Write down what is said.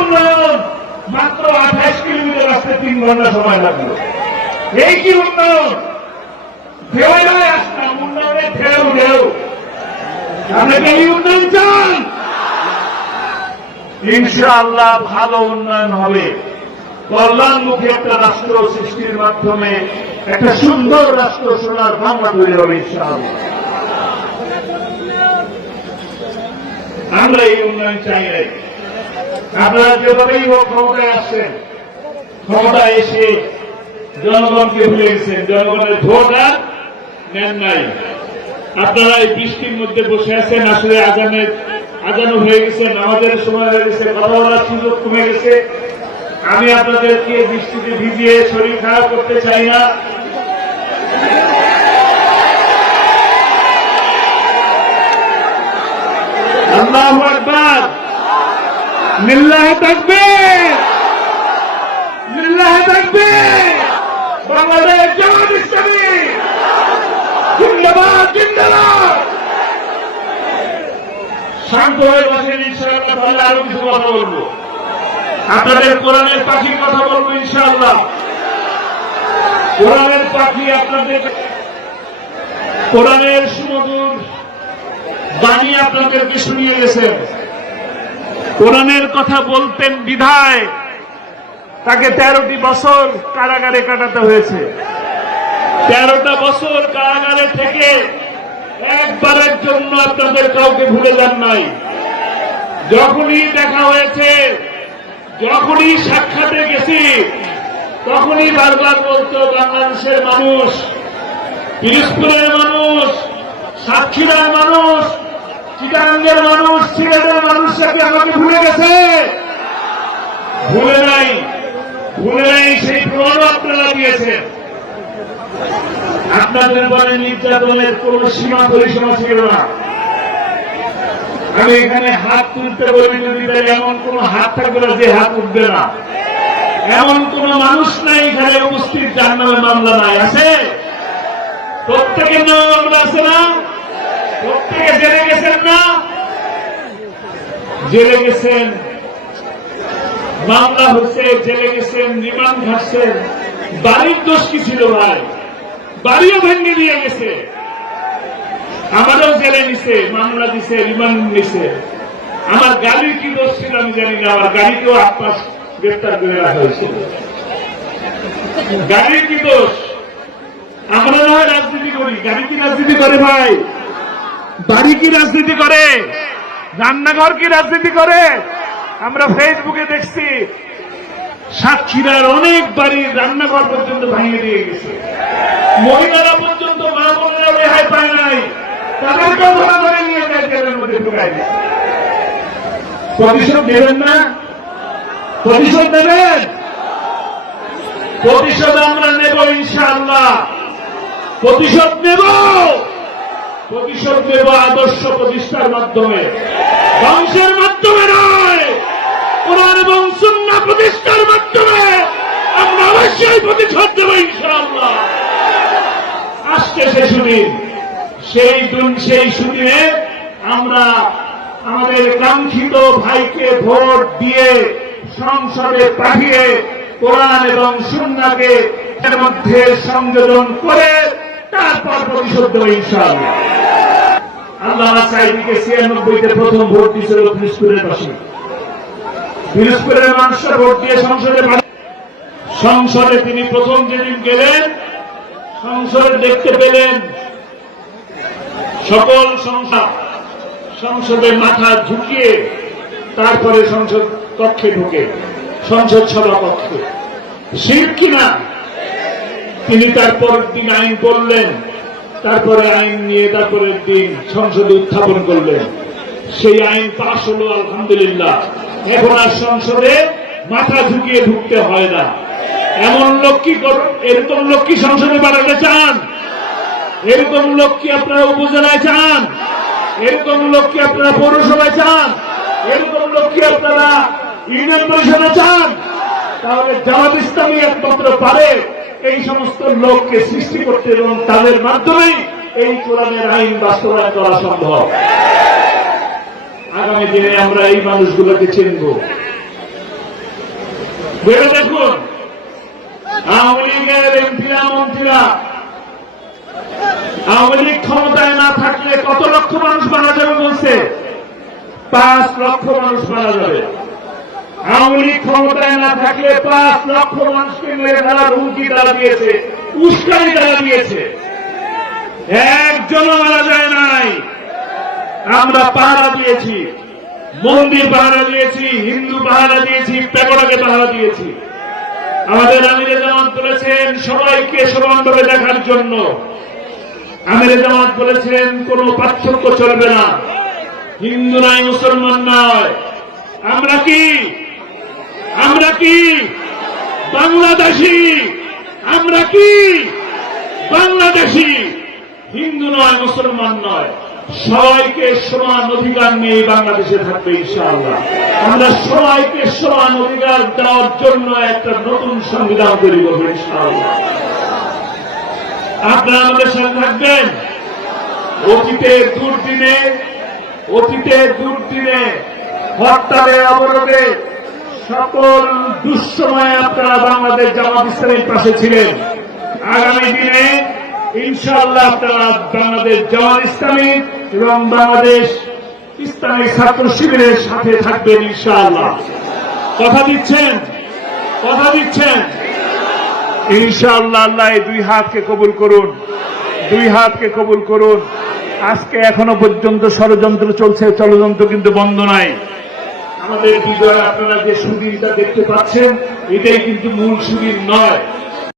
উন্নয়ন মাত্র আঠাশ কিলোমিটার আসতে তিন ঘণ্টা সময় লাগল। এই কি উন্নয়ন? ইনশাআল্লাহ ভালো উন্নয়ন হবে। কল্যাণমুখী একটা রাষ্ট্র সৃষ্টির মাধ্যমে একটা সুন্দর রাষ্ট্র সোনার বাংলা তৈরি হবে ইনশাআল্লাহ। আমরা এই উন্নয়ন চাই আপনারা যেভাবেই হোক ক্ষমতায় আসছেন, ক্ষমতায় এসে জনগণকে ভুলে গেছেন। জনগণের ভোট আর নেন নাই। আপনারা এই বৃষ্টির মধ্যে বসে আছেন, আসলে আজানের আজানো হয়ে গেছে আমাদের সময় হয়ে গেছে, কথা বলার সুযোগ কমে গেছে। আমি আপনাদেরকে বৃষ্টিতে ভিজিয়ে শরীর খারাপ করতে চাই না। আল্লাহ আকবার! লিল্লাহে তাকবীর। লিল্লাহে বাংলাদেশ জিন্দাবাদ জিন্দাবাদ। শান্ত হয়ে ইনশাআল্লাহ আরও কিছু কথা বলব। আপনাদের কোরআনের পাখির কথা বলব, ইনশাআল্লাহ। কোরআনের পাখি আপনাদের কোরআনের সুমধুর বাণী আপনাদেরকে শুনিয়ে গেছেন কোরআনের কথা বলতেন বিধায় তাকে তেরোটি বছর কারাগারে কাটাতে হয়েছে। তেরোটা বছর কারাগারে থেকে একবারের জন্য আপনাদের কাউকে ভুলে যান নাই। যখনই দেখা হয়েছে, যখনই সাক্ষাতে গেছি, তখনই বারবার বলতো, বাংলাদেশের মানুষ, পিরিসপুরের মানুষ, সাতক্ষীরার মানুষ চিটাঙ্গের মানুষ সিলেটের মানুষ সাথে আমাকে ভুলে গেছে? ভুলে নাই। ভুলে নাই, সেই প্রমাণও আপনারা দিয়েছেন। আপনাদের বলে নির্যাতনের কোন সীমা পরিসীমা ছিল না। আমি এখানে হাত তুলতে বলি যদি তাই এমন কোন হাত থাকবে না যে হাত উঠবে না। এমন কোন মানুষ নাই এখানে উপস্থিত যার নামে মামলা নাই আছে? প্রত্যেকের নামে মামলা আছে না? প্রত্যেকে জেলে গেছেন না? জেলে গেছেন। মামলা হচ্ছে, জেলে গেছেন, রিমান্ড খাচ্ছেন বাড়ির দোষ কি ছিল ভাই? বাড়িও ভেঙে দিয়ে গেছে। আমারও জেলে নিছে, মামলা দিছে, রিমান্ড নিছে। আমার গাড়ির কি দোষ ছিল আমি জানি না, আমার গাড়িকেও আপনার গ্রেপ্তার করে রাখা হয়েছিল গাড়ির কি দোষ? আমরা না রাজনীতি করি, গাড়ি কি রাজনীতি করে ভাই? বাড়ি কি রাজনীতি করে? রান্নাঘর কি রাজনীতি করে? আমরা ফেসবুকে দেখছি, সাতক্ষীরার অনেক বাড়ির রান্নাঘর পর্যন্ত ভাঙিয়ে দিয়ে গেছে। মহিলারা পর্যন্ত মা বোনেরা রেহাই পায় নাই। তাদেরকেও ধরা ধরে নিয়ে যায় জেলের মধ্যে ঢুকাই দিচ্ছে প্রতিশোধ দেবেন না? প্রতিশোধ দেবেন প্রতিশোধ আমরা নেব ইনশাআল্লাহ। প্রতিশোধ নেব! প্রতিশোধ নেব আদর্শ প্রতিষ্ঠার মাধ্যমে। ধ্বংসের মাধ্যমে নয়, কোরআন এবং সুন্না প্রতিষ্ঠার মাধ্যমে আমরা অবশ্যই প্রতিশোধ দেব ইনশাআল্লাহ। আসছে সে সুদিন, সেই দিন, সেই সুদিনে আমরা আমাদের কাঙ্ক্ষিত ভাইকে ভোট দিয়ে সংসদে পাঠিয়ে কোরআন এবং সুন্নাকে এর মধ্যে সংযোজন করে তারপর প্রতিশোধ দেব ইনশাআল্লাহ। আল্লাহ ছিয়ানব্বইতে প্রথম ভোট দিয়েছিল পাশে। মানুষরা ভোট দিয়ে সংসদে সংসদে তিনি প্রথম যেদিন গেলেন, সংসদে দেখতে পেলেন সকল সংসদ। সংসদে মাথা ঝুঁকিয়ে তারপরে সংসদ কক্ষে ঢুকে, সংসদ সভা কক্ষে। শির কিনা? তিনি তারপর দিন আইন করলেন। তারপরে আইন নিয়ে তারপরে দিন সংসদে উত্থাপন করলেন। সেই আইন পাশ হলো, আলহামদুলিল্লাহ। এখন আর সংসদে মাথা ঝুঁকিয়ে ঢুকতে হয় না। এমন লোক কি এরকম লোক কি সংসদে বাড়াতে চান? এরকম লোক কি আপনারা উপজেলায় চান? এরকম লোক কি আপনারা পৌরসভায় চান? এরকম লোক কি আপনারা ইউনিয়ন পরিষদে চান? তাহলে জামাত ইসলামী একমাত্র পারে। এই সমস্ত লোককে সৃষ্টি করতে এবং তাদের মাধ্যমেই এই কোরআনের আইন বাস্তবায়ন করা সম্ভব। আগামী দিনে আমরা এই মানুষগুলোকে চিনব। ভেবে দেখুন, আওয়ামী লীগের এমপিরা, মন্ত্রীরা, আওয়ামী লীগ ক্ষমতায় না থাকলে কত লক্ষ মানুষ মারা যাবে বলছে? পাঁচ লক্ষ মানুষ মারা যাবে। আওয়ামী ক্ষমতায় না থাকলে পাঁচ লক্ষ মানুষকে মেরে ফেলার হুমকি তারা দিয়েছে, উস্কানি তারা দিয়েছে। একজনও মারা যায় নাই। আমরা পাহারা দিয়েছি, মন্দির পাহারা দিয়েছি, হিন্দু পাহারা দিয়েছি পেগোড়াকে পাহারা দিয়েছি। আমাদের আমিরে জামাত বলেছেন, সবাইকে সমানভাবে দেখার জন্য। আমিরে জামাত বলেছেন, কোন পার্থক্য চলবে না। হিন্দু নয় মুসলমান নয়। আমরা কি? কি? বাংলাদেশি। আমরা কি? বাংলাদেশি। হিন্দু নয়, মুসলমান নয়। সবাইকে সমান অধিকার নিয়ে বাংলাদেশে থাকবে ইনশাআল্লাহ। আমরা সবাইকে সমান অধিকার দেওয়ার জন্য একটা নতুন সংবিধান তৈরি করব ইনশাআল্লাহ। আপনারা আমাদের সাথে থাকবেন? অতীতের দুর্দিনে অতীতের দুর্দিনে হরতালে অবরোধে সকল দুঃসময়ে আপনারা বাংলাদেশ জামাত ইসলামের পাশে ছিলেন। আগামী দিনে ইনশাআল্লাহ আপনারা বাংলাদেশ জামাত ইসলামী এবং বাংলাদেশ ইসলামী ছাত্র শিবিরের সাথে থাকবেন ইনশাআল্লাহ। কথা দিচ্ছেন? কথা দিচ্ছেন? ইনশাআল্লাহ আল্লাহ দুই হাতকে কবুল করুন। দুই হাতকে কবুল করুন। আজকে এখনও পর্যন্ত ষড়যন্ত্র চলছে ষড়যন্ত্র কিন্তু বন্ধ নাই। আমাদের বিজয় আপনারা যে সুদিনটা দেখতে পাচ্ছেন এটাই কিন্তু মূল সুদিন নয়।